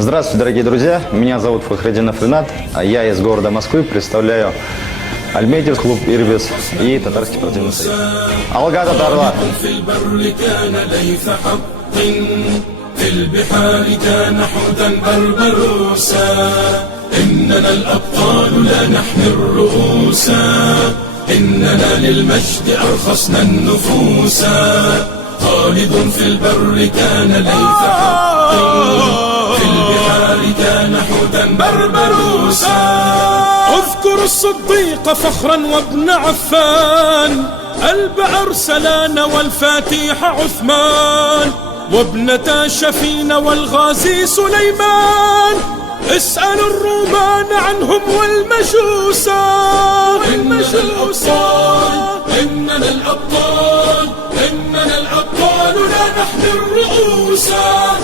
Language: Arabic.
Здравствуйте, дорогие друзья. Меня зовут Фахридинов Ринат, а я из города Москвы представляю Альметьев клуб «Ирбис» и Татарский спортивный союз. Алга татарлар! في البحار كان حوتا بربروسا إننا الأبطال لا نحمي الرؤوسا إننا للمجد أرخصنا النفوسا خالد في البر كان ليث حق في البحار كان حوتا بربروسا اذكر الصديق فخرا وابن عفان البعر سلان والفاتيح عثمان وابنتا شفين والغازي سليمان اسأل الرومان عنهم والمجوسا إننا الأبطال إننا الأبطال لا نحمي الرؤوسا